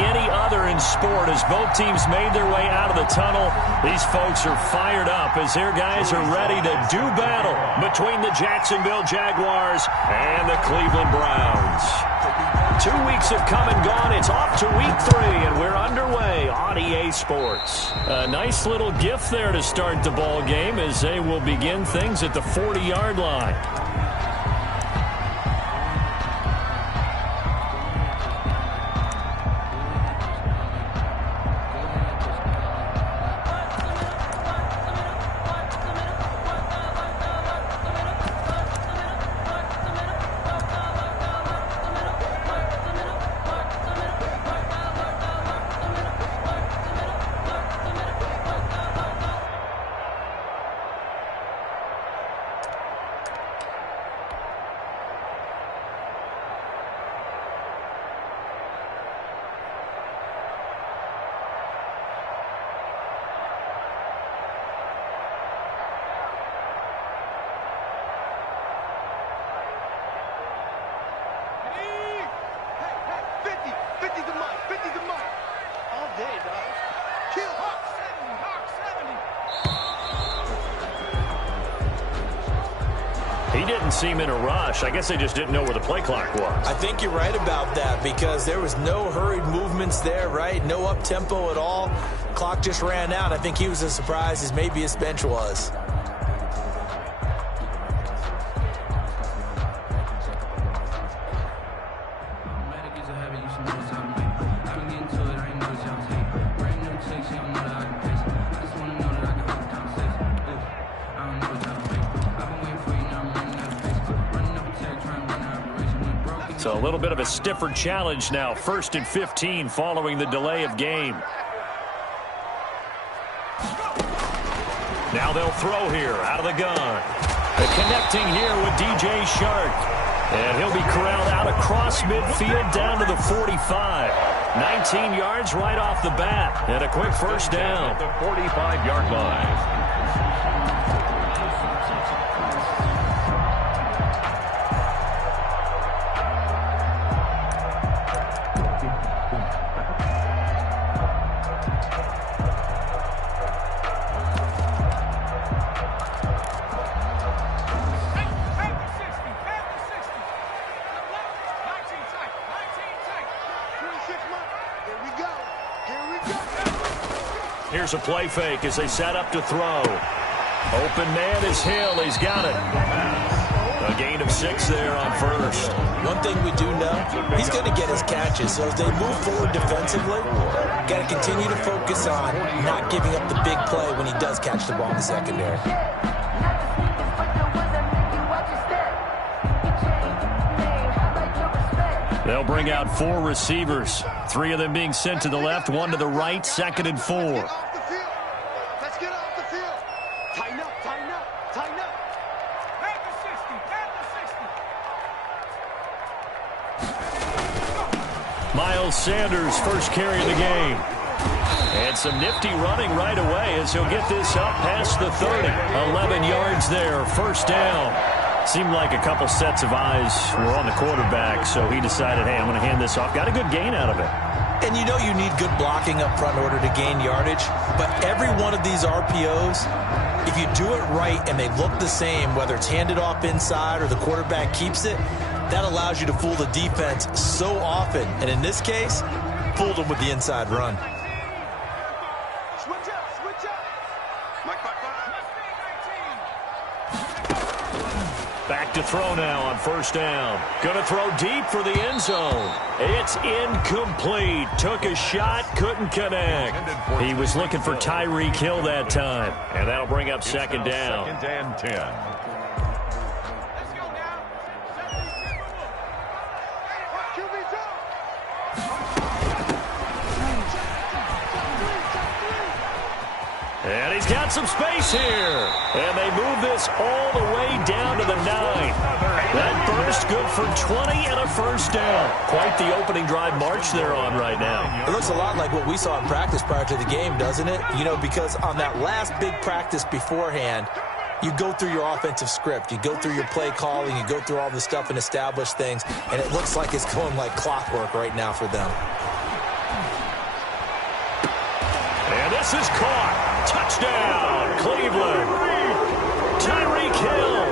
any other in sport as both teams made their way out of the tunnel. These folks are fired up as their guys are ready to do battle between the Jacksonville Jaguars and the Cleveland Browns. 2 weeks have come and gone. It's off to week 3, and we're underway on EA Sports. A nice little gift there to start the ball game as they will begin things at the 40-yard line. He didn't seem in a rush. I guess they just didn't know where the play clock was. I think you're right about that because there was no hurried movements there, right? No up-tempo at all. Clock just ran out. I think he was as surprised as maybe his bench was. So a little bit of a stiffer challenge now. 1st and 15 following the delay of game. Now they'll throw here out of the gun. Connecting here with DJ Chark. And he'll be corralled out across midfield down to the 45. 19 yards right off the bat. And a quick first down. At the 45-yard line. Here's a play fake as they set up to throw. Open man is Hill. He's got it. A gain of 6 there on first. One thing we do know, he's going to get his catches. So as they move forward defensively, got to continue to focus on not giving up the big play when he does catch the ball in the secondary. They'll bring out 4 receivers. 3 of them being sent to the left, 1 to the right, 2nd and 4. Let's get off the field. Tighten up, tighten up, tighten up. Back to 60, back to 60. Miles Sanders, first carry of the game. And some nifty running right away as he'll get this up past the 30. 11 yards there, first down. Seemed like a couple sets of eyes were on the quarterback, so he decided, hey, I'm going to hand this off. Got a good gain out of it. And you know you need good blocking up front in order to gain yardage, but every one of these RPOs, if you do it right and they look the same, whether it's handed off inside or the quarterback keeps it, that allows you to fool the defense so often. And in this case, fooled them with the inside run. Switch up, switch up. Back to throw now on first down. Going to throw deep for the end zone. It's incomplete. Took a shot, couldn't connect. He was looking for Tyreek Hill that time. And that'll bring up second down. 2nd and 10. And he's got some space here. And they move this all the way down to the 9. That burst good for 20 and a first down. Quite the opening drive march they're on right now. It looks a lot like what we saw in practice prior to the game, doesn't it? You know, because on that last big practice beforehand, you go through your offensive script. You go through your play calling. You go through all the stuff and establish things. And it looks like it's going like clockwork right now for them. This is caught. Touchdown, Cleveland. Tyreek Hill,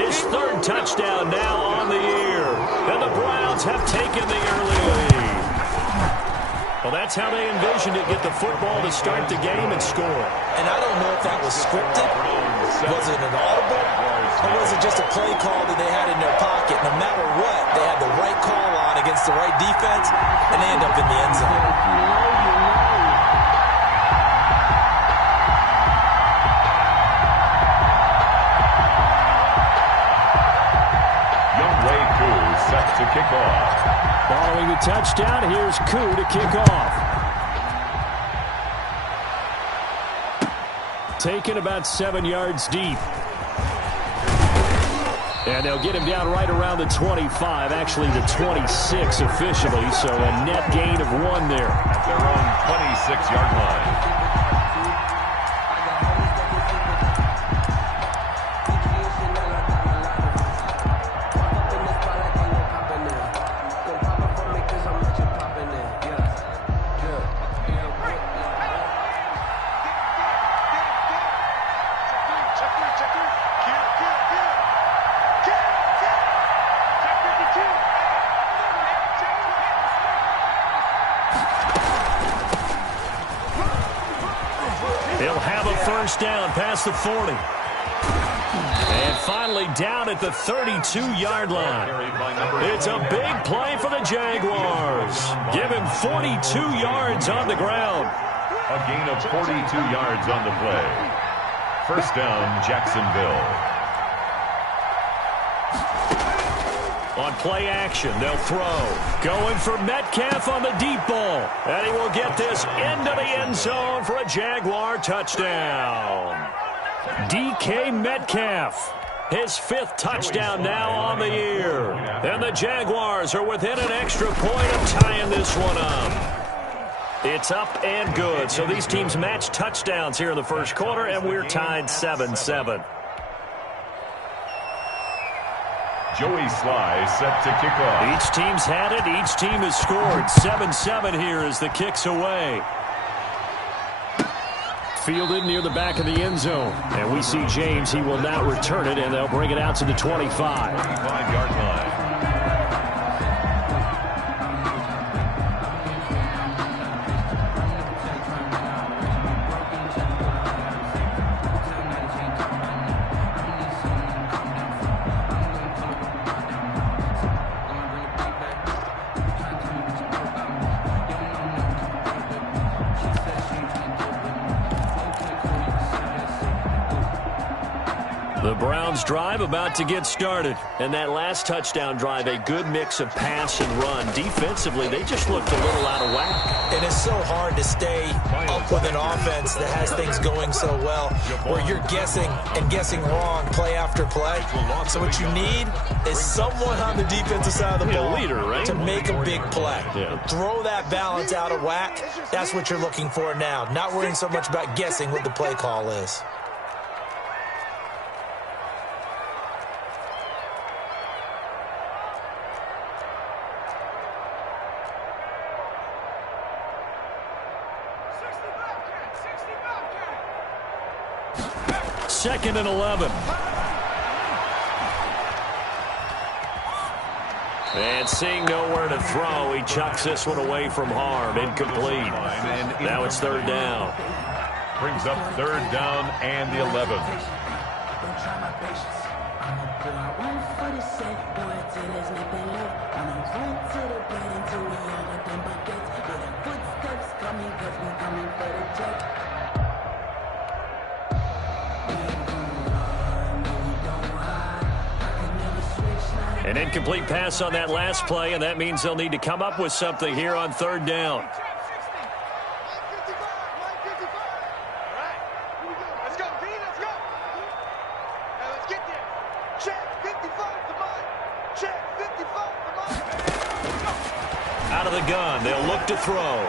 his third touchdown now on the year. And the Browns have taken the early lead. Well, that's how they envisioned it, get the football to start the game and score. And I don't know if that was scripted. Was it an audible? Or was it just a play call that they had in their pocket? No matter what, they had the right call on against the right defense, and they end up in the end zone. Younghoe Koo set to kick off. Following the touchdown, here's Koo to kick off. Taken about 7 yards deep. And they'll get him down right around the 25, actually the 26 officially, so a net gain of 1 there. At their own 26-yard line. They'll have a first down past the 40. And finally down at the 32-yard line. It's a big play for the Jaguars. Give him 42 yards on the ground. A gain of 42 yards on the play. First down, Jacksonville. On play action, they'll throw. Going for Metcalf on the deep ball. And he will get this into the end zone for a Jaguar touchdown. DK Metcalf, his 5th touchdown now on the year. And the Jaguars are within an extra point of tying this one up. It's up and good. So these teams match touchdowns here in the first quarter, and we're tied 7-7. Joey Sly set to kick off. Each team's had it. Each team has scored. 7-7 here as the kick's away. Fielded near the back of the end zone. And we see James. He will not return it, and they'll bring it out to the 25. 25-yard line. The Browns drive about to get started. And that last touchdown drive, a good mix of pass and run. Defensively, they just looked a little out of whack. And it's so hard to stay up with an offense that has things going so well, where you're guessing and guessing wrong play after play. So what you need is someone on the defensive side of the ball leader, right? to make a big play. Yeah. Throw that balance out of whack. That's what you're looking for now. Not worrying so much about guessing what the play call is. Second and 11. And seeing nowhere to throw, he chucks this one away from harm. Incomplete. Now it's third down. Brings up third down and the 11. An incomplete pass on that last play, and that means they'll need to come up with something here on third down. Let's go, B, let's go. Now let's get there. Check 55 to mine. Check 55 to mine. Out of the gun, they'll look to throw.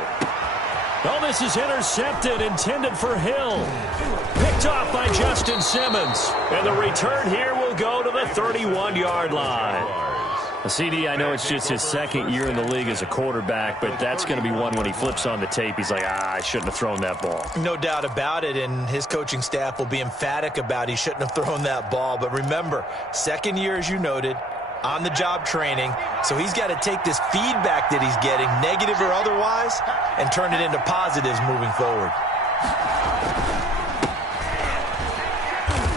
Oh, this is intercepted, intended for Hill. Picked off by Justin Simmons. And the return here will go to the 31-yard line. CD, I know it's just his second year in the league as a quarterback, but that's going to be one when he flips on the tape. He's like, I shouldn't have thrown that ball. No doubt about it, and his coaching staff will be emphatic about he shouldn't have thrown that ball. But remember, second year, as you noted, on-the-job training, so he's got to take this feedback that he's getting, negative or otherwise, and turn it into positives moving forward.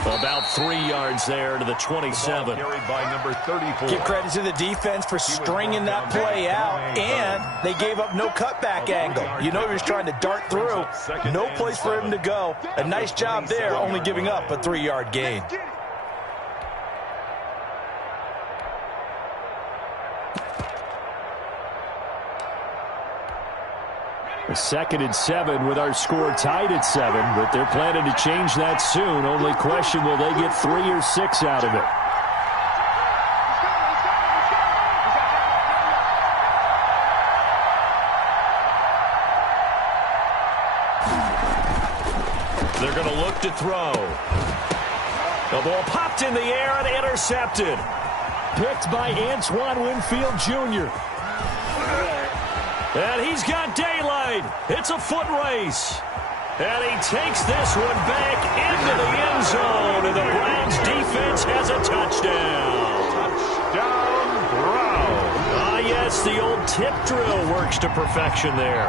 About 3 yards there to the 27. Carried by number 34. Give credit to the defense for stringing that play out, and they gave up no cutback angle. You know he was trying to dart through. No place for him to go. A nice job there, only giving up a 3-yard gain. A 2nd and 7 with our score tied at 7, but they're planning to change that soon. Only question, will they get 3 or 6 out of it? They're going to look to throw. The ball popped in the air and intercepted. Picked by Antoine Winfield Jr. And he's got daylight. It's a foot race. And he takes this one back into the end zone. And the Browns defense has a touchdown. Touchdown, Browns. Ah, yes, the old tip drill works to perfection there.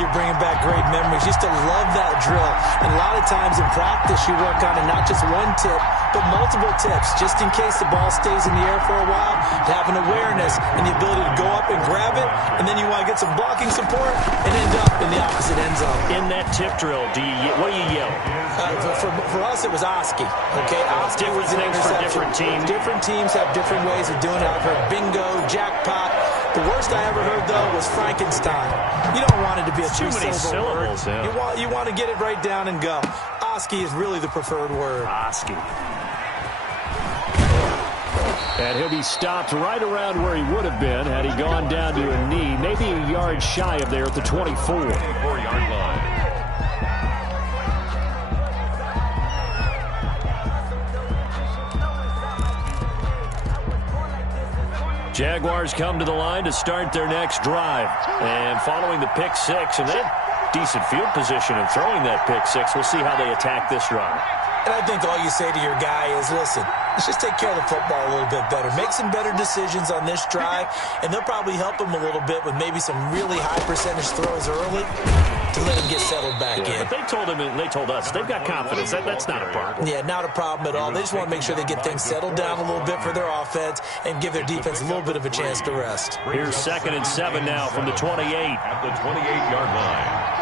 You're bringing back great memories. Used to love that drill. And a lot of times in practice, you work on it, not just one tip, but multiple tips, just in case the ball stays in the air for a while, to have an awareness and the ability to go up and grab it, and then you want to get some blocking support and end up in the opposite end zone. In that tip drill, what do you yell? For us, it was Oski. Okay, Oski was an interception. Different teams. Different teams have different ways of doing it. I've heard bingo, jackpot. The worst I ever heard, though, was Frankenstein. You don't want it to be a Too many syllables. word. Yeah. You want to get it right down and go. Oski is really the preferred word. Oski. And he'll be stopped right around where he would have been had he gone down to a knee, maybe a yard shy of there at the 24. 24-yard line. Jaguars come to the line to start their next drive. And following the pick six, and they have decent field position in throwing that pick six. We'll see how they attack this drive. And I think all you say to your guy is, listen, let's just take care of the football a little bit better. Make some better decisions on this drive, and they'll probably help him a little bit with maybe some really high percentage throws early to let him get settled back in. But they told him, and they told us, they've got confidence. That's not a problem. Yeah, not a problem at all. They just want to make sure they get things settled down a little bit for their offense and give their defense a little bit of a chance to rest. Here's 2nd and 7 now from the 28. At the 28-yard line.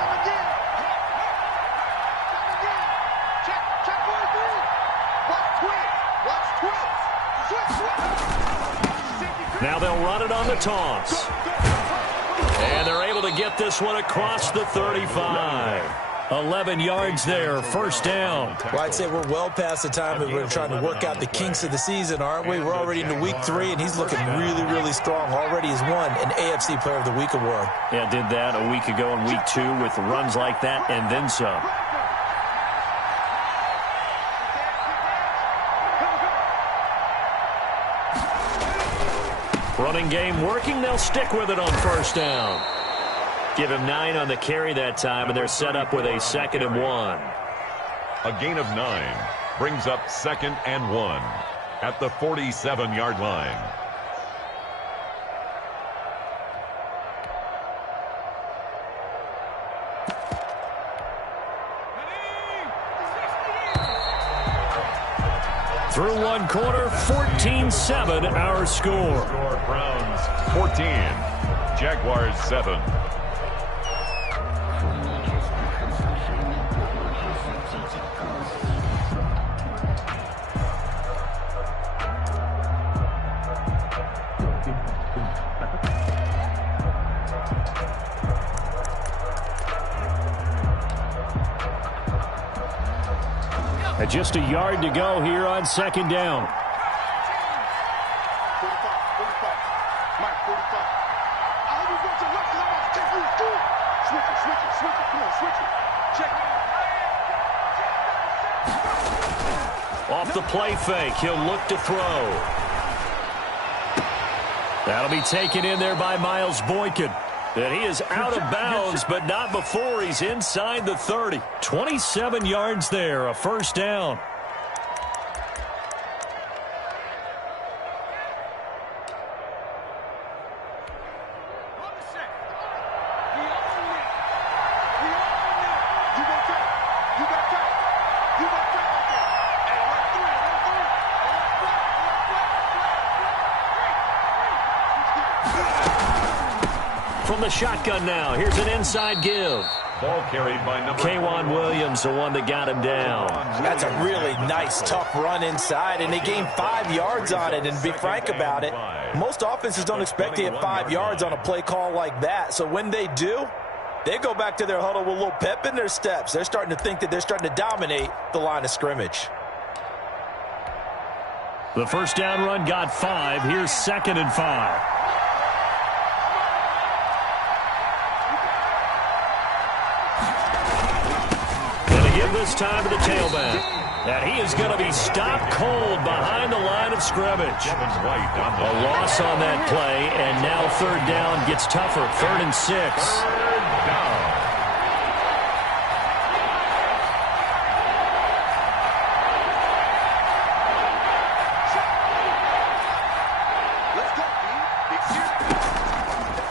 Now they'll run it on the toss. And they're able to get this one across the 35. 11 yards there, first down. Well, I'd say we're well past the time that we're trying to work out the kinks of the season, aren't we? We're already into week 3, and he's looking really, really strong. Already has won an AFC Player of the Week award. Yeah, did that a week ago in week 2 with runs like that and then some. Running game working. They'll stick with it on first down. Give him 9 on the carry that time, and they're set up with a 2nd and 1. A gain of 9 brings up 2nd and 1 at the 47-yard line. Through one quarter, 14-7 our score. Browns 14, Jaguars 7. Just a yard to go here on 2nd down. 45. Mike, 45. I hope you go to left because I'm about to take you through. Switch it. Come on, switch it. Check it. Off the play fake, he'll look to throw. That'll be taken in there by Miles Boykin. And he is out of bounds, but not before he's inside the 30. 27 yards there, a first down. From the shotgun now, here's an inside give. Ball carried by number K'Wan Williams, the one that got him down. That's a really nice, tough run inside, and they gained 5 yards on it. And to be frank about it, most offenses don't expect to get 5 yards on a play call like that. So when they do, they go back to their huddle with a little pep in their steps. They're starting to think that they're starting to dominate the line of scrimmage. The first down run got 5. Here's 2nd and 5. This time to the tailback. And he is going to be stopped cold behind the line of scrimmage. A loss on that play, and now 3rd down gets tougher. 3rd and 6.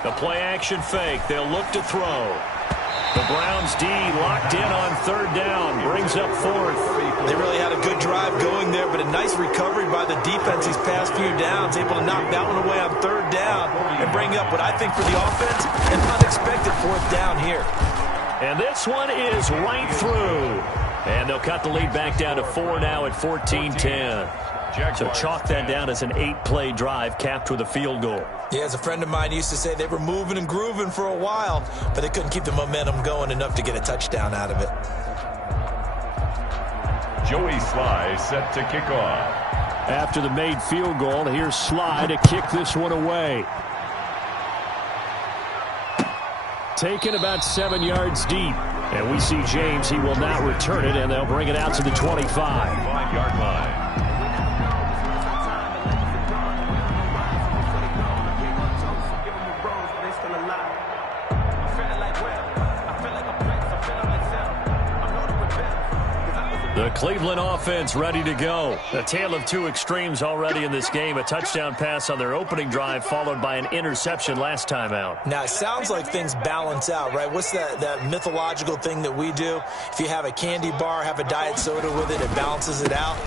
The play action fake. They'll look to throw. The Browns D locked in on 3rd down, brings up 4th. They really had a good drive going there, but a nice recovery by the defense these past few downs, able to knock that one away on 3rd down and bring up what I think for the offense, an unexpected 4th down here. And this one is right through. And they'll cut the lead back down to 4 now at 14-10. So chalk that down as an 8-play drive capped with a field goal. Yeah, as a friend of mine used to say, they were moving and grooving for a while, but they couldn't keep the momentum going enough to get a touchdown out of it. Joey Sly set to kick off. After the made field goal, here's Sly to kick this one away. Taken about 7 yards deep. And we see James, he will not return it, and they'll bring it out to the 25. 5-yard line. The Cleveland offense ready to go. A tale of two extremes already in this game. A touchdown pass on their opening drive followed by an interception last time out. Now, it sounds like things balance out, right? What's that mythological thing that we do? If you have a candy bar, have a diet soda with it, it balances it out.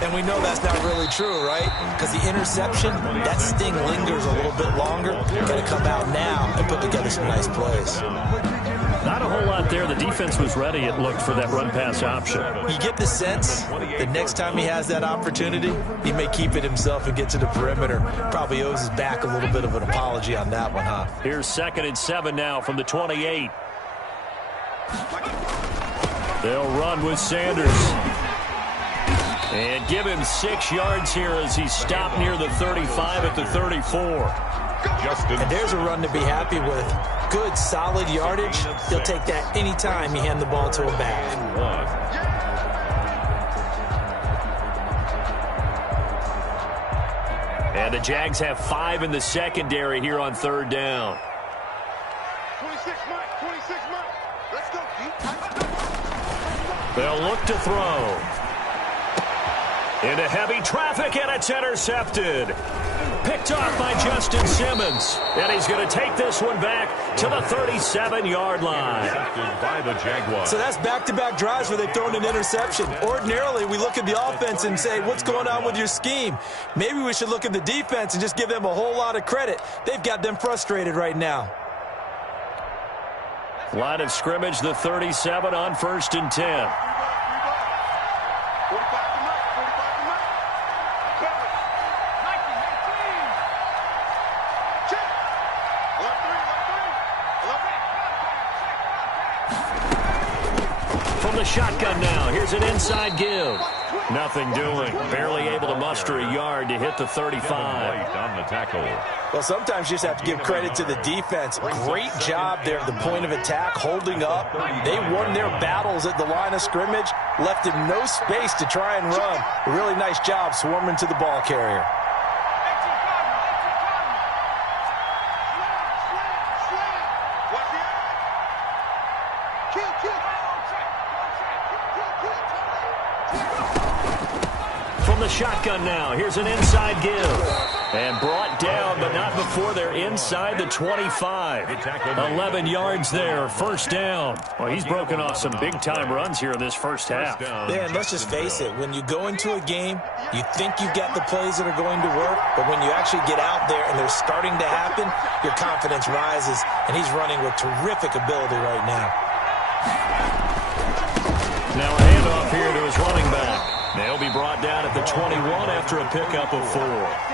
And we know that's not really true, right? Because the interception, that sting lingers a little bit longer. Got to come out now and put together some nice plays. Not a whole lot there. The defense was ready, it looked, for that run-pass option. You get the sense that next time he has that opportunity, he may keep it himself and get to the perimeter. Probably owes his back a little bit of an apology on that one, huh? Here's 2nd and 7 now from the 28. They'll run with Sanders. And give him 6 yards here as he's stopped near the 35 at the 34. And there's a run to be happy with. Good, solid yardage. He'll take that anytime you hand the ball to him back. And the Jags have 5 in the secondary here on 3rd down. 26 Mike, 26 Mike. Let's go, deep. They'll look to throw. Into heavy traffic, and it's intercepted. Picked off by Justin Simmons. And he's going to take this one back to the 37-yard line. By the Jaguars. So that's back-to-back drives where they've thrown an interception. Ordinarily, we look at the offense and say, what's going on with your scheme? Maybe we should look at the defense and just give them a whole lot of credit. They've got them frustrated right now. Line of scrimmage, the 37 on 1st and 10. Shotgun now. Here's an inside give. Nothing doing. Barely able to muster a yard to hit the 35. On the tackle. Well, sometimes you just have to give credit to the defense. Great job there at the point of attack, holding up. They won their battles at the line of scrimmage, left him no space to try and run. A really nice job swarming to the ball carrier. From the shotgun now, here's an inside give. And brought down, but not before they're inside the 25. 11 yards there, first down. Well, he's broken off some big-time runs here in this first half. Yeah, and let's just face it. When you go into a game, you think you've got the plays that are going to work, but when you actually get out there and they're starting to happen, your confidence rises, and he's running with terrific ability right now. Now a handoff here to his running back. They'll be brought down at the 21 after a pickup of 4.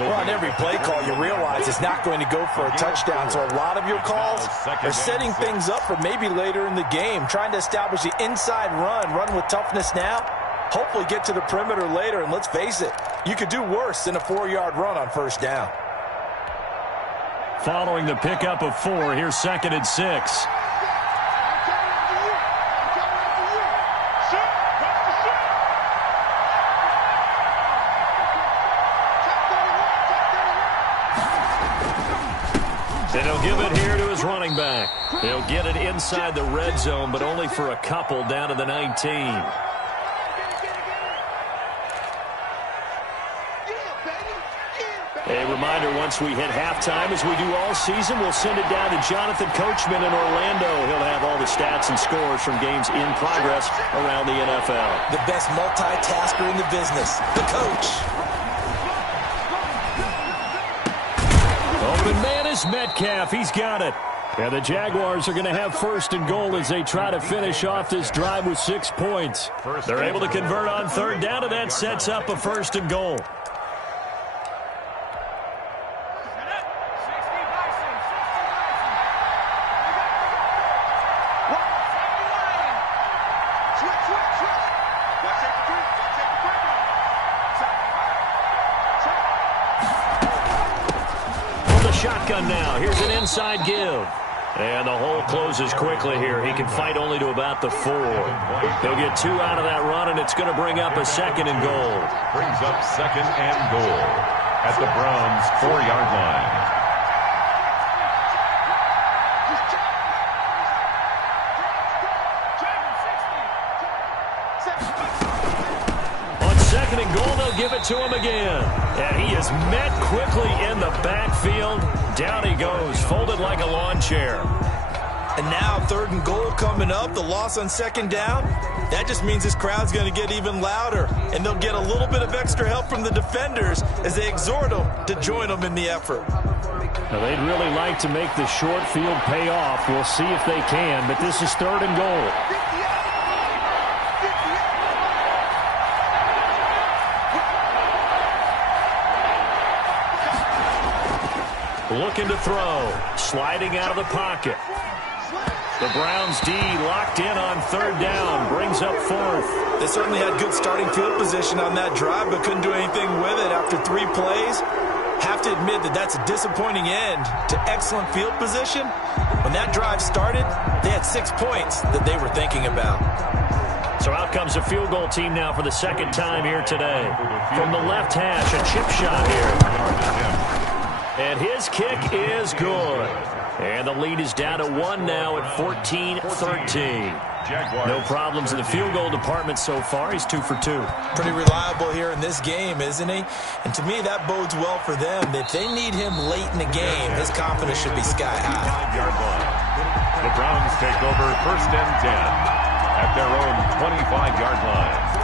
Well, on every play call, you realize it's not going to go for a touchdown, so a lot of your calls are setting things up for maybe later in the game, trying to establish the inside run with toughness now, hopefully get to the perimeter later, and let's face it, you could do worse than a 4-yard run on first down. Following the pickup of 4, here's 2nd and 6. And he'll give it here to his running back. He'll get it inside the red zone, but only for a couple down to the 19. A reminder, once we hit halftime, as we do all season, we'll send it down to Jonathan Coachman in Orlando. He'll have all the stats and scores from games in progress around the NFL. The best multitasker in the business, the coach. Open man is Metcalf. He's got it. And the Jaguars are going to have 1st and goal as they try to finish off this drive with 6 points. They're able to convert on 3rd down, and that sets up a 1st and goal. Shotgun now. Here's an inside give. And the hole closes quickly here. He can fight only to about the 4. He'll get 2 out of that run, and it's going to bring up a 2nd and goal. Brings up 2nd and goal at the Browns' 4-yard line. On 2nd and goal, they'll give it to him again. And he is met quickly in the backfield. Down he goes, folded like a lawn chair. And now 3rd and goal coming up, the loss on 2nd down. That just means this crowd's going to get even louder. And they'll get a little bit of extra help from the defenders as they exhort them to join them in the effort. Now, they'd really like to make the short field pay off. We'll see if they can, but this is 3rd and goal. Looking to throw. Sliding out of the pocket. The Browns D locked in on 3rd down. Brings up 4th. They certainly had good starting field position on that drive, but couldn't do anything with it after 3 plays. Have to admit that that's a disappointing end to excellent field position. When that drive started, they had 6 points that they were thinking about. So out comes a field goal team now for the 2nd time here today. From the left hash, a chip shot here. And his kick is good. And the lead is down to 1 now at 14-13. No problems in the field goal department so far. He's 2 for 2. Pretty reliable here in this game, isn't he? And to me, that bodes well for them. If they need him late in the game, his confidence should be sky high. The Browns take over 1st and 10 at their own 25-yard line.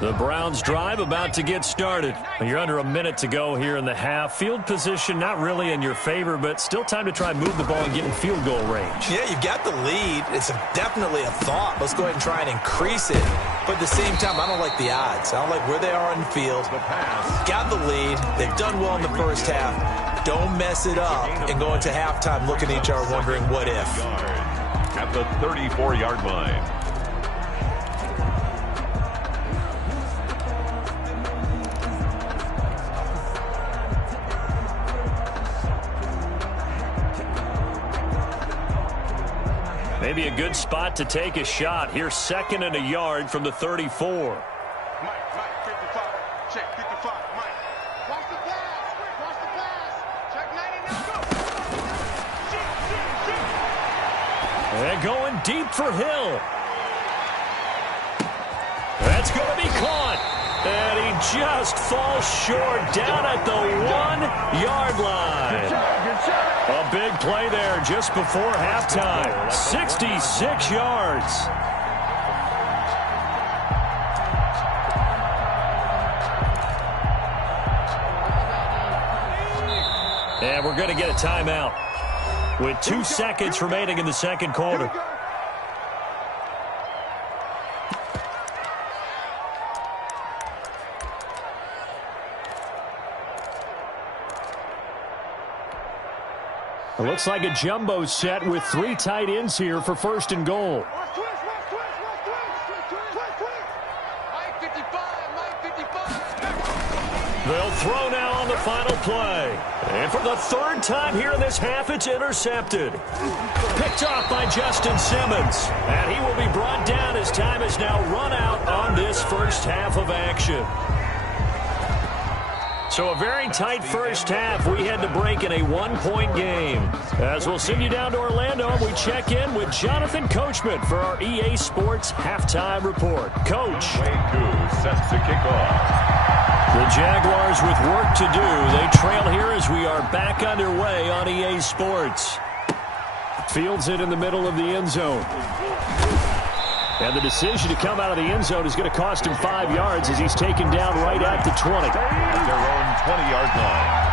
The Browns drive about to get started. You're under a minute to go here in the half. Field position not really in your favor, but still time to try and move the ball and get in field goal range. Yeah, you've got the lead. It's definitely a thought. Let's go ahead and try and increase it. But at the same time, I don't like the odds. I don't like where they are on the field. Got the lead. They've done well in the first half. Don't mess it up and go into halftime looking at each other wondering what if. At the 34-yard line. Maybe a good spot to take a shot. Here's 2nd and a yard from the 34. Mike, 55. Check 55. Mike. Watch the pass. Watch the pass. Check 90 now. Go. And going deep for Hill. That's going to be caught. And he just falls short down at the 1-yard line. A big play there just before halftime. 66 yards. And we're going to get a timeout with 2 seconds remaining in the second quarter. It looks like a jumbo set with 3 tight ends here for 1st and goal. Mike 55. Mike 55. They'll throw now on the final play. And for the 3rd time here in this half, it's intercepted. Picked off by Justin Simmons. And he will be brought down as time has now run out on this first half of action. So a very tight first half. We had to break in a 1-point game. As we'll send you down to Orlando, we check in with Jonathan Coachman for our EA Sports Halftime Report. Coach. Set to kick off. The Jaguars with work to do. They trail here as we are back underway on EA Sports. Fields it in the middle of the end zone. And the decision to come out of the end zone is going to cost him 5 yards as he's taken down right at the 20. At their own 20-yard line.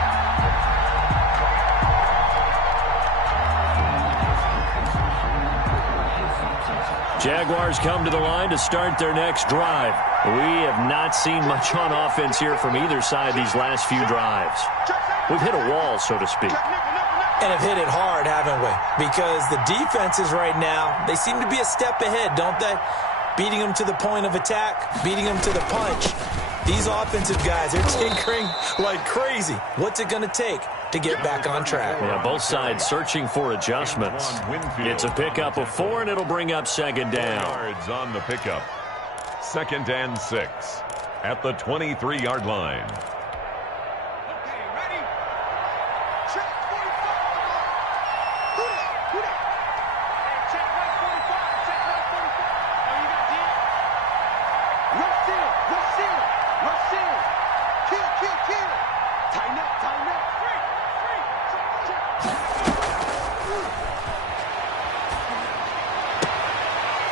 Jaguars come to the line to start their next drive. We have not seen much on offense here from either side these last few drives. We've hit a wall, so to speak. And have hit it hard, haven't we? Because the defenses right now, they seem to be a step ahead, don't they? Beating them to the point of attack, beating them to the punch. These offensive guys, they're tinkering like crazy. What's it going to take to get back on track? Yeah, both sides searching for adjustments. It's a pickup of 4, and it'll bring up 2nd down. Yards on the pickup. 2nd and 6 at the 23-yard line.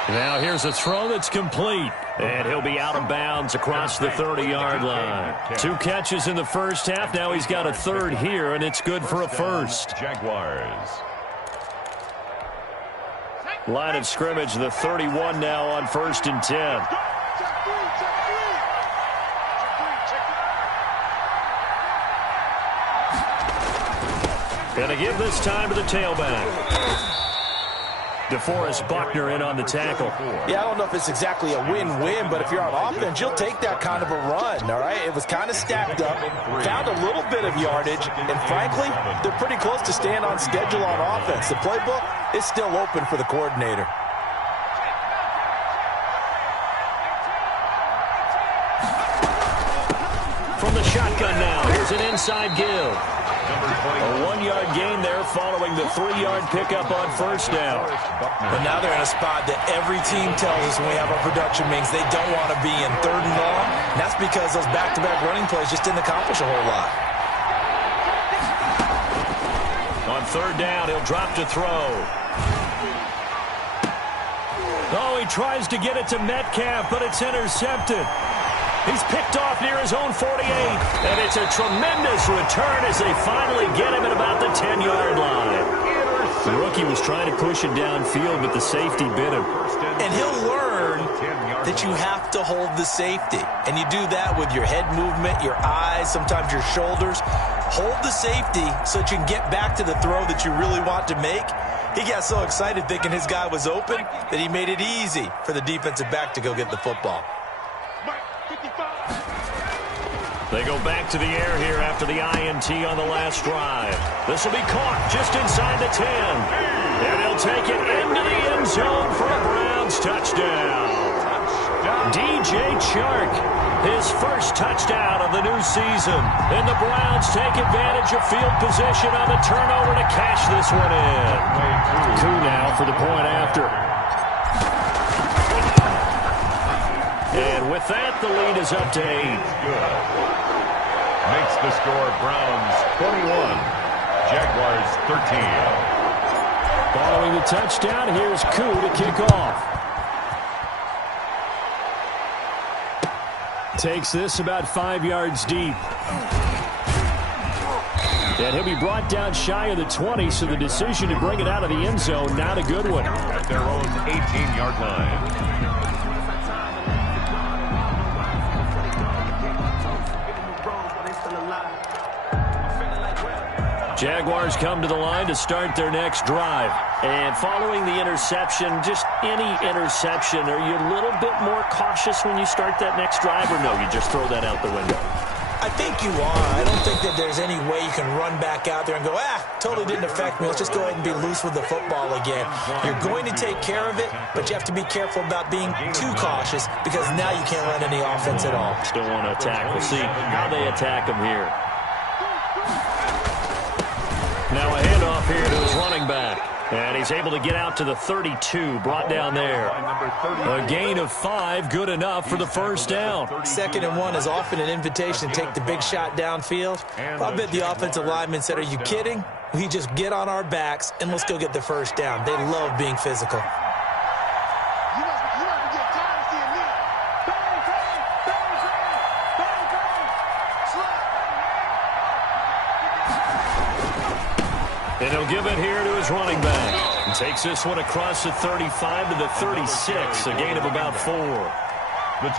Now here's a throw that's complete. And he'll be out of bounds across the 30-yard line. 2 catches in the first half. Now he's got a 3rd here, and it's good for a 1st. Jaguars. Line of scrimmage, the 31 now on 1st and 10. Gonna give this time to the tailback. DeForest Buckner in on the tackle. Yeah, I don't know if it's exactly a win-win, but if you're on offense, you'll take that kind of a run, all right? It was kind of stacked up, found a little bit of yardage, and frankly, they're pretty close to staying on schedule on offense. The playbook is still open for the coordinator. From the shotgun now, here's an inside give. A 1-yard gain there following the 3-yard pickup on 1st down. But now they're in a spot that every team tells us when we have our production meetings they don't want to be in 3rd and long. And that's because those back-to-back running plays just didn't accomplish a whole lot. On 3rd down, he'll drop to throw. Oh, he tries to get it to Metcalf, but it's intercepted. He's picked off near his own 48, and it's a tremendous return as they finally get him at about the 10-yard line. The rookie was trying to push it downfield, but the safety bit him. And he'll learn that you have to hold the safety. And you do that with your head movement, your eyes, sometimes your shoulders. Hold the safety so that you can get back to the throw that you really want to make. He got so excited thinking his guy was open that he made it easy for the defensive back to go get the football. They go back to the air here after the INT on the last drive. This will be caught just inside the 10. And he'll take it into the end zone for a Browns touchdown. DJ Chark, his first touchdown of the new season. And the Browns take advantage of field position on the turnover to cash this one in. Koo now for the point after. And with that, the lead is up to 8. Good. Makes the score Browns 21, Jaguars 13. Following the touchdown, here's Koo to kick off. Takes this about 5 yards deep. And he'll be brought down shy of the 20, so the decision to bring it out of the end zone, not a good one. At their own 18-yard line. Jaguars come to the line to start their next drive. And following the interception, just any interception, are you a little bit more cautious when you start that next drive, or no, you just throw that out the window? I think you are. I don't think that there's any way you can run back out there and go, totally didn't affect me. Let's just go ahead and be loose with the football again. You're going to take care of it, but you have to be careful about being too cautious because now you can't run any offense at all. Still want to attack. We'll see how they attack him here. Now a handoff here to his running back. And he's able to get out to the 32, brought down there. A gain of 5, good enough for the first down. 2nd and 1 is often an invitation to take the big shot downfield. I bet the offensive lineman said, are you kidding? We just get on our backs and let's go get the first down. They love being physical. And he'll give it here to his running back. He takes this one across the 35 to the 36, a gain of about 4.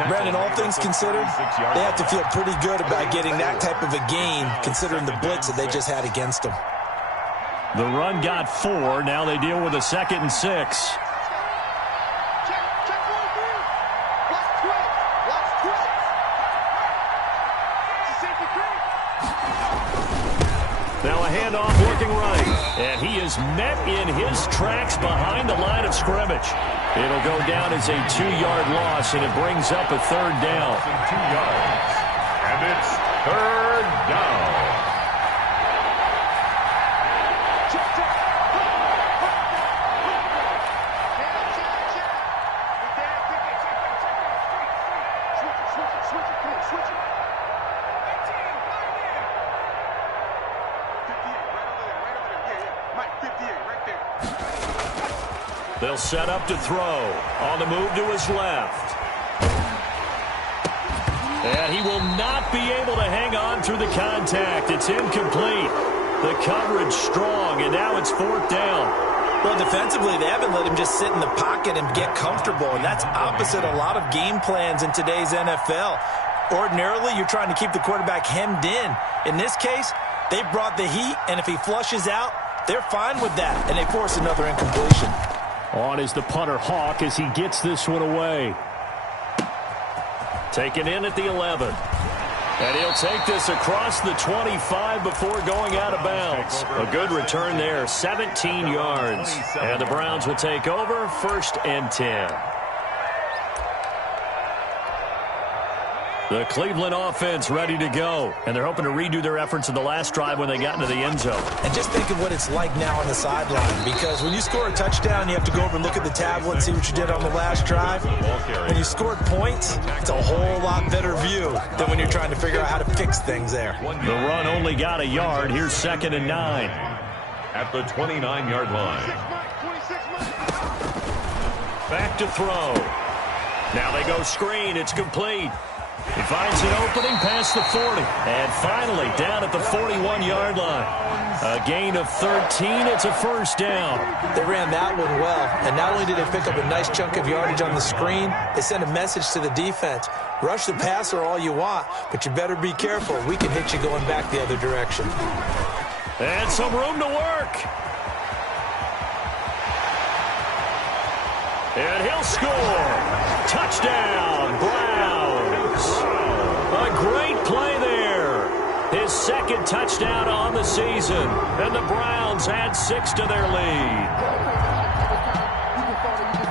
Brandon, all things considered, they have to feel pretty good about getting that type of a gain, considering the blitz that they just had against them. The run got 4. Now they deal with a 2nd and 6. Now a handoff working right. And he is met in his tracks behind the line of scrimmage. It'll go down as a 2-yard loss, and it brings up a 3rd down. 2 yards. And it's 3rd down. They'll set up to throw. On the move to his left. And he will not be able to hang on through the contact. It's incomplete. The coverage strong, and now it's 4th down. Well, defensively, they haven't let him just sit in the pocket and get comfortable, and that's opposite a lot of game plans in today's NFL. Ordinarily, you're trying to keep the quarterback hemmed in. In this case, they brought the heat, and if he flushes out, they're fine with that, and they force another incompletion. On is the punter, Hawk, as he gets this one away. Taken in at the 11. And he'll take this across the 25 before going out of bounds. A good return there, 17 yards. And the Browns will take over, 1st and 10. The Cleveland offense ready to go. And they're hoping to redo their efforts in the last drive when they got into the end zone. And just think of what it's like now on the sideline. Because when you score a touchdown, you have to go over and look at the tablet and see what you did on the last drive. When you scored points, it's a whole lot better view than when you're trying to figure out how to fix things there. The run only got a yard. Here's 2nd and 9. At the 29-yard line. Back to throw. Now they go screen. It's complete. He finds an opening past the 40. And finally down at the 41-yard line. A gain of 13. It's a first down. They ran that one well, and not only did they pick up a nice chunk of yardage on the screen, they sent a message to the defense. Rush the passer all you want, but you better be careful. We can hit you going back the other direction. And some room to work. And he'll score. Touchdown, Browns. A great play there. His second touchdown on the season. And the Browns add 6 to their lead.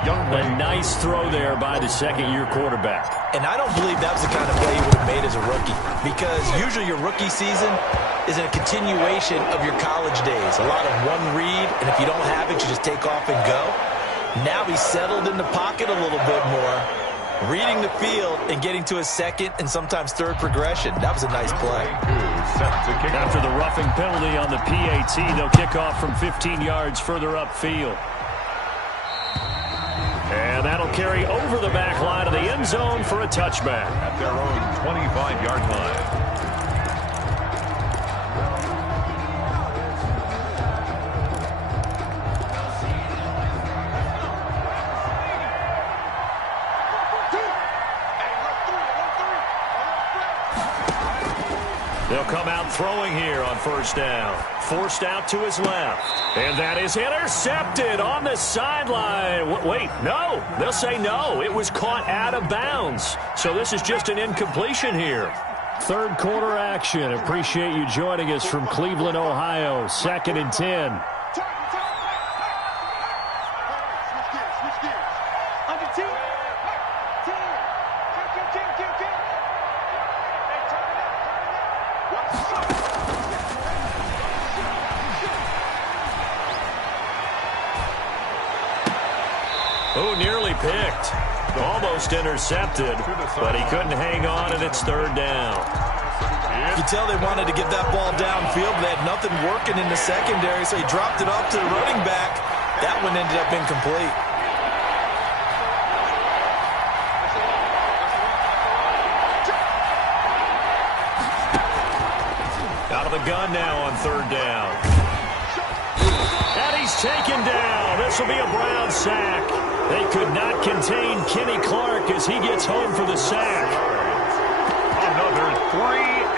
A nice throw there by the second-year quarterback. And I don't believe that was the kind of play he would have made as a rookie, because usually your rookie season is a continuation of your college days. A lot of one read, and if you don't have it, you just take off and go. Now he's settled in the pocket a little bit more, reading the field and getting to a second and sometimes third progression. That was a nice play. After the roughing penalty on the PAT, they'll kick off from 15 yards further upfield. And that'll carry over the back line of the end zone for a touchback. At their own 25-yard line. They'll come out throwing here on first down. Forced out to his left. And that is intercepted on the sideline. Wait, no. They'll say no. It was caught out of bounds. So this is just an incompletion here. Third quarter action. Appreciate you joining us from Cleveland, Ohio. 2nd and 10. Nearly picked. Almost intercepted, but he couldn't hang on, and it's third down. You can tell they wanted to get that ball downfield, but they had nothing working in the secondary, so he dropped it off to the running back. That one ended up incomplete. Out of the gun now on third down. And he's taken down. This will be a Brown sack. They could not contain Kenny Clark as he gets home for the sack. Another 3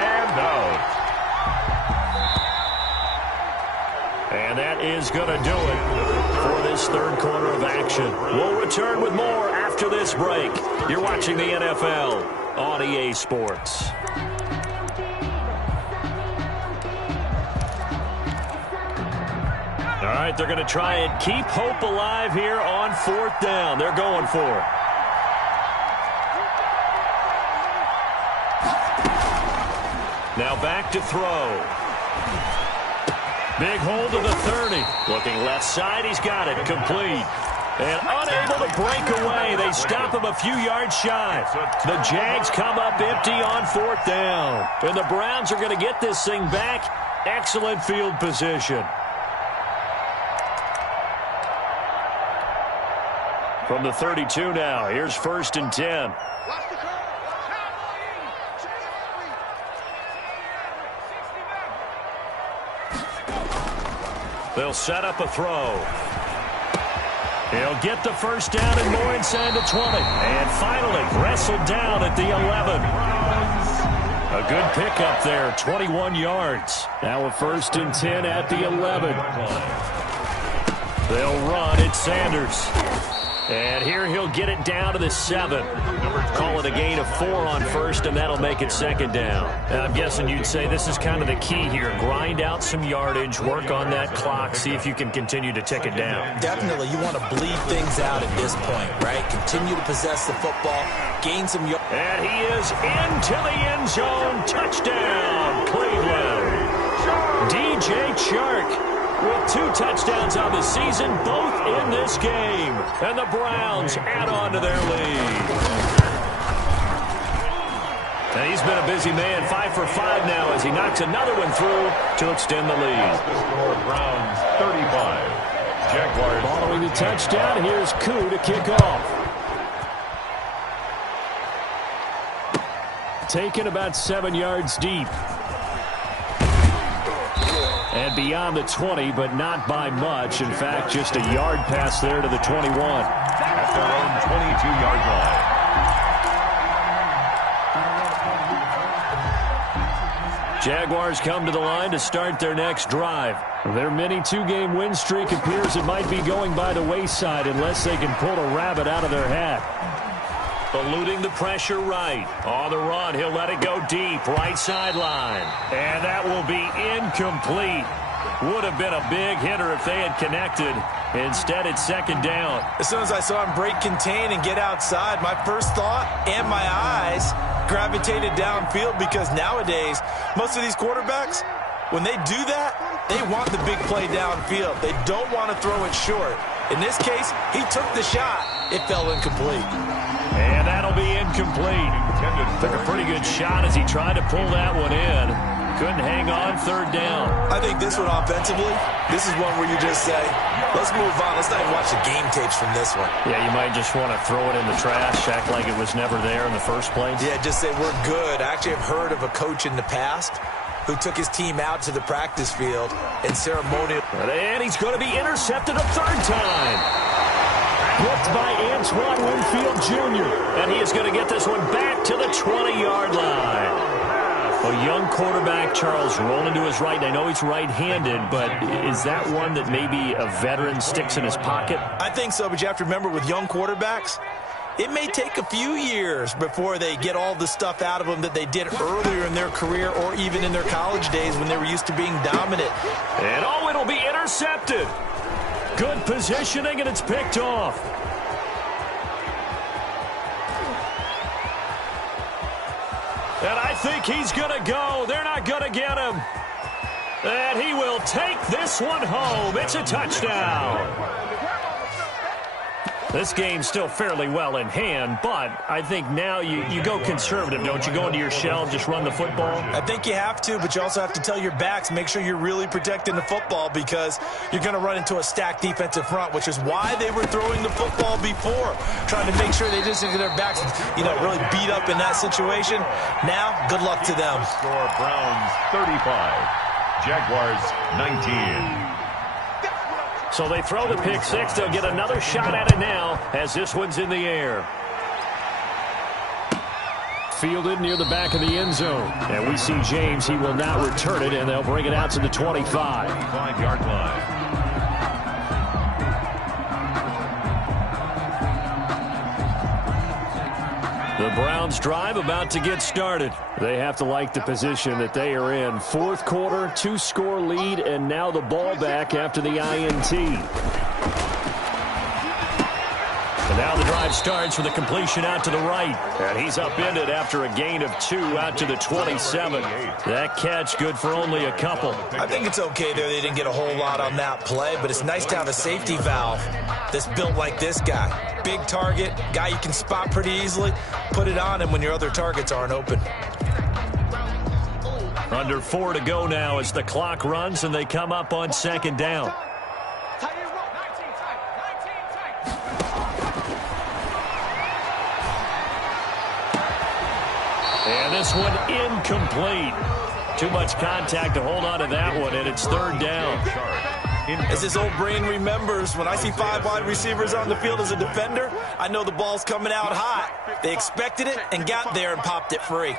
and out. And that is going to do it for this third quarter of action. We'll return with more after this break. You're watching the NFL on EA Sports. All right, they're going to try and keep hope alive here on fourth down. They're going for it. Now back to throw. Big hold to the 30. Looking left side, he's got it. Complete. And unable to break away. They stop him a few yards shy. The Jags come up empty on fourth down. And the Browns are going to get this thing back. Excellent field position. From the 32 now, here's 1st and 10. They'll set up a throw. He'll get the first down and more inside the 20. And finally wrestled down at the 11. A good pickup there, 21 yards. Now a 1st and 10 at the 11. They'll run. It's Sanders. And here he'll get it down to the 7. Call it a gain of 4 on first, and that'll make it 2nd down. Now, I'm guessing you'd say this is kind of the key here. Grind out some yardage, work on that clock, see if you can continue to tick it down. Definitely, you want to bleed things out at this point, right? Continue to possess the football, gain some yards. And he is into the end zone. Touchdown, Cleveland. DJ Chark with 2 touchdowns on the season, both in this game. And the Browns add on to their lead. And he's been a busy man, 5 for 5 now as he knocks another one through to extend the lead. Browns 35. Jaguars. Following the touchdown, here's Koo to kick off. Taken about 7 yards deep. And beyond the 20, but not by much. In fact, just a yard pass there to the 21. At their own 22-yard line. Jaguars come to the line to start their next drive. Their mini two-game win streak appears it might be going by the wayside unless they can pull a rabbit out of their hat. Eluding the pressure right. On the run, he'll let it go deep, right sideline. And that will be incomplete. Would have been a big hitter if they had connected. Instead, it's second down. As soon as I saw him break contain and get outside, my first thought and my eyes gravitated downfield, because nowadays, most of these quarterbacks, when they do that, they want the big play downfield. They don't want to throw it short. In this case, he took the shot. It fell incomplete. And that'll be incomplete. Took a pretty good shot as he tried to pull that one in. Couldn't hang on, third down. I think this one offensively, this is one where you just say, let's move on. Let's not even watch the game tapes from this one. Yeah, you might just want to throw it in the trash, act like it was never there in the first place. Yeah, just say we're good. I actually have heard of a coach in the past who took his team out to the practice field and ceremonial. And he's going to be intercepted a third time. Blocked by Antoine Winfield Jr. And he is going to get this one back to the 20-yard line. A young quarterback, Charles, rolling to his right. I know he's right-handed, but is that one that maybe a veteran sticks in his pocket? I think so, but you have to remember with young quarterbacks, it may take a few years before they get all the stuff out of them that they did earlier in their career or even in their college days when they were used to being dominant. And oh, it'll be intercepted. Good positioning, and it's picked off. And I think he's going to go. They're not going to get him. And he will take this one home. It's a touchdown. This game's still fairly well in hand, but I think now you go conservative, don't you? Go into your shell and just run the football? I think you have to, but you also have to tell your backs, make sure you're really protecting the football, because you're going to run into a stacked defensive front, which is why they were throwing the football before, trying to make sure they just get their backs, really beat up in that situation. Now, good luck to them. Score Browns 35, Jaguars 19. So they throw the pick six. They'll get another shot at it now as this one's in the air. Fielded near the back of the end zone. And we see James. He will not return it, and they'll bring it out to the 25. 5-yard line. The Browns drive about to get started. They have to like the position that they are in. Fourth quarter, 2-score lead, and now the ball back after the INT. And now the drive starts with a completion out to the right. And he's upended after a gain of 2 out to the 27. That catch good for only a couple. I think it's okay there. They didn't get a whole lot on that play, but it's nice to have a safety valve that's built like this guy. Big target, guy you can spot pretty easily. Put it on him when your other targets aren't open. Under 4 to go now as the clock runs and they come up on second down. And this one incomplete. Too much contact to hold on to that one, and it's third down. As this old brain remembers, when I see 5 wide receivers on the field as a defender, I know the ball's coming out hot. They expected it and got there and popped it free.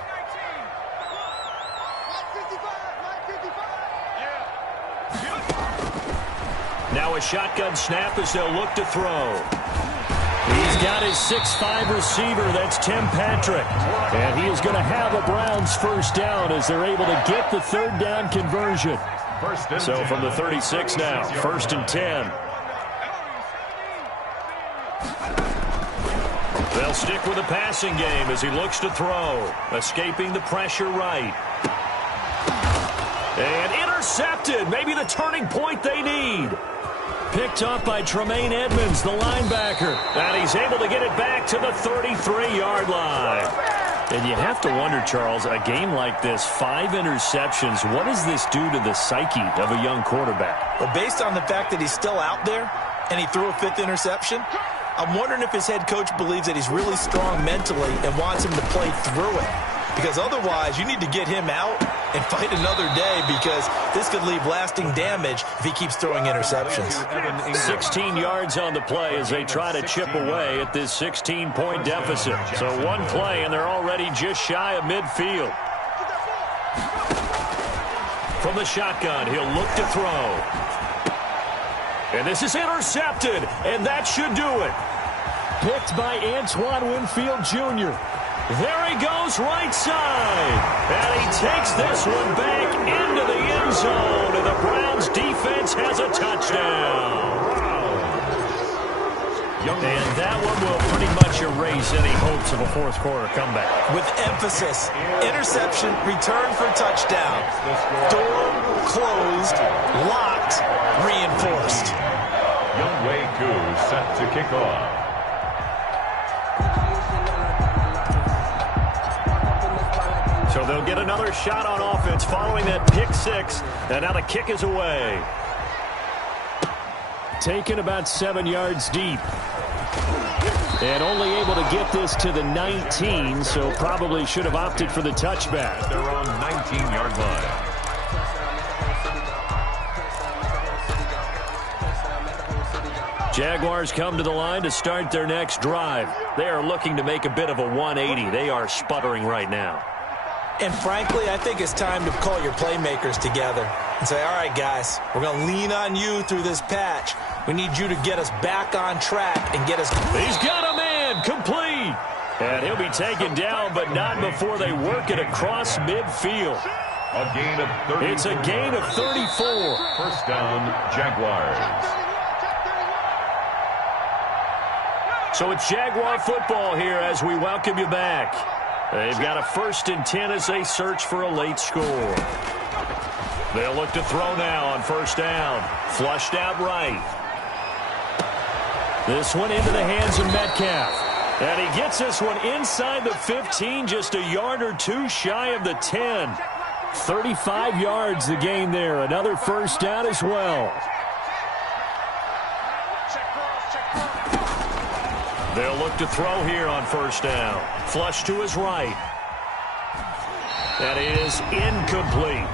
Now a shotgun snap as they'll look to throw. He's got his 6'5 receiver. That's Tim Patrick. And he is going to have a Browns first down as they're able to get the third down conversion. So from the 36 now, first and 10. They'll stick with the passing game as he looks to throw. Escaping the pressure right. And intercepted. Maybe the turning point they need. Picked up by Tremaine Edmonds, the linebacker. And he's able to get it back to the 33-yard line. And you have to wonder, Charles, a game like this, 5 interceptions, what does this do to the psyche of a young quarterback? Well, based on the fact that he's still out there and he threw a 5th interception, I'm wondering if his head coach believes that he's really strong mentally and wants him to play through it. because otherwise you need to get him out and fight another day, because this could leave lasting damage if he keeps throwing interceptions. 16 yards on the play as they try to chip away at this 16-point deficit. So one play, and they're already just shy of midfield. From the shotgun, he'll look to throw. And this is intercepted, and that should do it. Picked by Antoine Winfield Jr. There he goes, right side. And he takes this one back into the end zone, and the Browns defense has a touchdown. And that one will pretty much erase any hopes of a fourth quarter comeback. With emphasis, interception, return for touchdown. Door closed, locked, reinforced. Younghoe Koo set to kick off. So they'll get another shot on offense following that pick six. And now the kick is away. Taken about 7 yards deep. And only able to get this to the 19, so probably should have opted for the touchback. They're on 19-yard line. Jaguars come to the line to start their next drive. They are looking to make a bit of a 180. They are sputtering right now. And frankly, I think it's time to call your playmakers together and say, all right, guys, we're going to lean on you through this patch. We need you to get us back on track and get us. He's got a man, complete. And he'll be taken down, but not before they work it across midfield. A gain of 30. It's a gain of 34. First down, Jaguars. So it's Jaguar football here as we welcome you back. They've got a 1st and 10 as they search for a late score. They'll look to throw now on 1st down. Flushed out right. This one into the hands of Metcalf. And he gets this one inside the 15, just a yard or two shy of the 10. 35 yards the gain there. Another 1st down as well. They'll look to throw here on 1st down. Flush to his right. That is incomplete.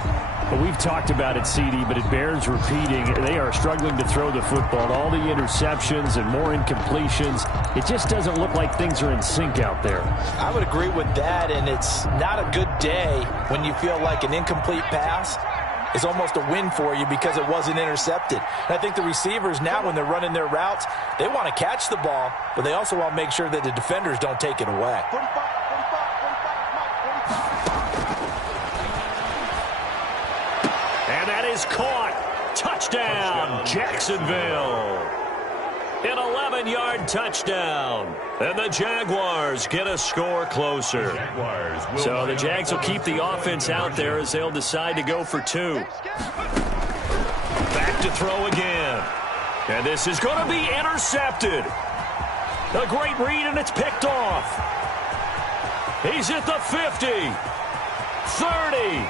Well, we've talked about it, CD, but it bears repeating. They are struggling to throw the football. All the interceptions and more incompletions. It just doesn't look like things are in sync out there. I would agree with that, and it's not a good day when you feel like an incomplete pass is almost a win for you because it wasn't intercepted. And I think the receivers now, when they're running their routes, they want to catch the ball, but they also want to make sure that the defenders don't take it away. And that is caught. Touchdown, Jacksonville. An 11-yard touchdown. And the Jaguars get a score closer. So the Jags will keep the offense out there as they'll decide to go for 2. Back to throw again. And this is going to be intercepted. A great read, and it's picked off. He's at the 50. 30.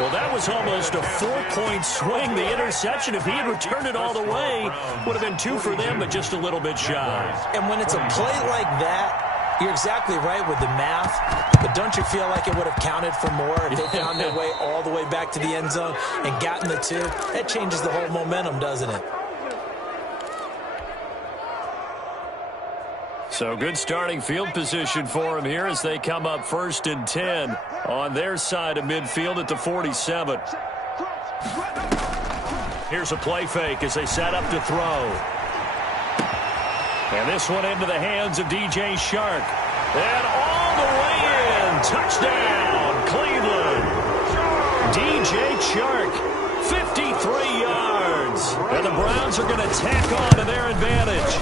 Well, that was almost a 4-point swing. The interception, if he had returned it all the way, would have been 2 for them, but just a little bit shy. And when it's a play like that, you're exactly right with the math, but don't you feel like it would have counted for more if they found their way all the way back to the end zone and gotten the 2? That changes the whole momentum, doesn't it? So good starting field position for him here as they come up 1st and 10 on their side of midfield at the 47. Here's a play fake as they set up to throw. And this one into the hands of DJ Chark. And all the way in. Touchdown, Cleveland. DJ Chark, 53 yards. And the Browns are going to tack on to their advantage.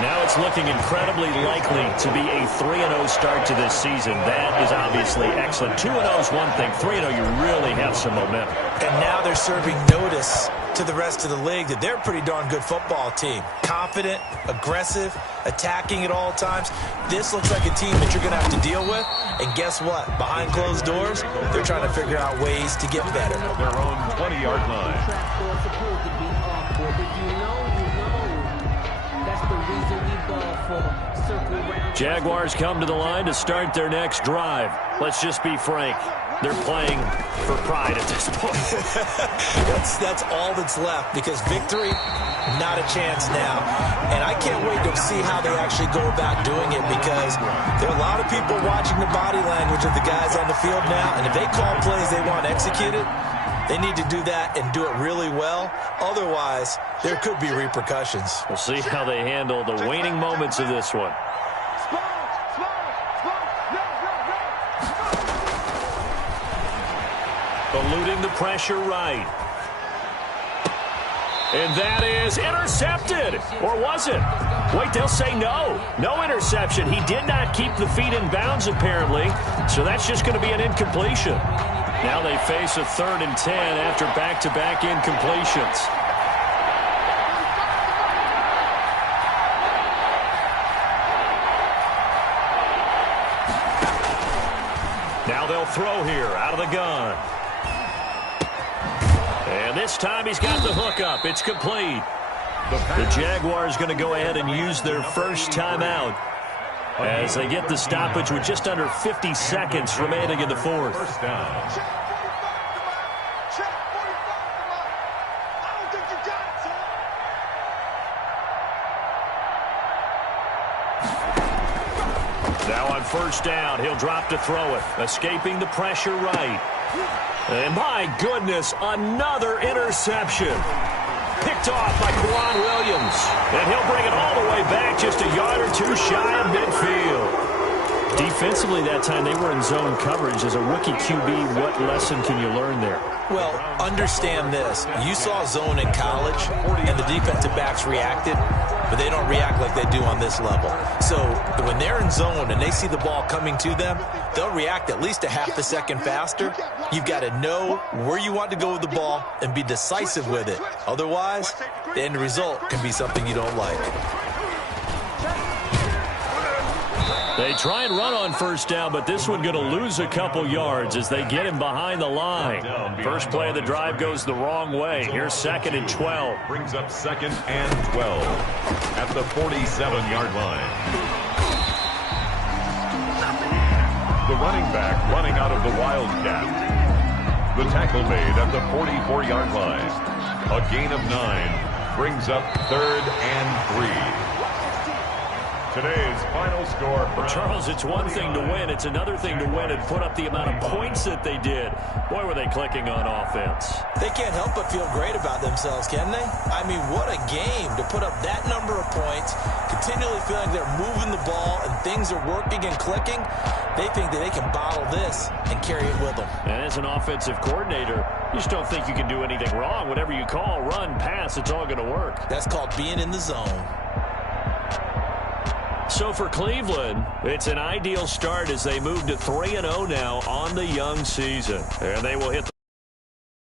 Now it's looking incredibly likely to be a 3-0 start to this season. That is obviously excellent. 2-0 is one thing. 3-0, you really have some momentum. And now they're serving notice to the rest of the league that they're a pretty darn good football team. Confident, aggressive, attacking at all times. This looks like a team that you're going to have to deal with. And guess what? Behind closed doors, they're trying to figure out ways to get better. Their own 20-yard line. Jaguars come to the line to start their next drive. Let's just be frank. They're playing for pride at this point. That's all that's left, because victory, not a chance now. And I can't wait to see how they actually go about doing it, because there are a lot of people watching the body language of the guys on the field now, and if they call plays they want executed, they need to do that and do it really well. Otherwise, there could be repercussions. We'll see how they handle the waning moments of this one. Eluding the pressure right. And that is intercepted. Or was it? Wait, they'll say no. No interception. He did not keep the feet in bounds, apparently. So that's just going to be an incompletion. Now they face a 3rd and 10 after back-to-back incompletions. Now they'll throw here out of the gun. And this time he's got the hook up. It's complete. The Jaguars going to go ahead and use their first timeout as they get the stoppage with just under 50 seconds remaining in the 4th. First down. Now on first down, he'll drop to throw it, escaping the pressure right. And my goodness, another interception. Picked off by Kwan Williams. And he'll bring it all the way back just a yard or two shy of midfield. Defensively that time, they were in zone coverage. As a rookie QB, what lesson can you learn there? Well, understand this. You saw zone in college, and the defensive backs reacted, but they don't react like they do on this level. So when they're in zone and they see the ball coming to them, they'll react at least a half a second faster. You've got to know where you want to go with the ball and be decisive with it. Otherwise, the end result can be something you don't like. They try and run on first down, but this one going to lose a couple yards as they get him behind the line. First play of the drive goes the wrong way. Here's 2nd and 12. Brings up 2nd and 12 at the 47-yard line. The running back running out of the Wildcat. The tackle made at the 44-yard line. A gain of 9 brings up 3rd and 3. Today's final score. Well, Charles, it's one thing to win. It's another thing to win and put up the amount of points that they did. Boy, were they clicking on offense. They can't help but feel great about themselves, can they? I mean, what a game to put up that number of points, continually feeling they're moving the ball and things are working and clicking. They think that they can bottle this and carry it with them. And as an offensive coordinator, you just don't think you can do anything wrong. Whatever you call, run, pass, it's all going to work. That's called being in the zone. So for Cleveland, it's an ideal start as they move to 3-0 now on the young season. And they will hit the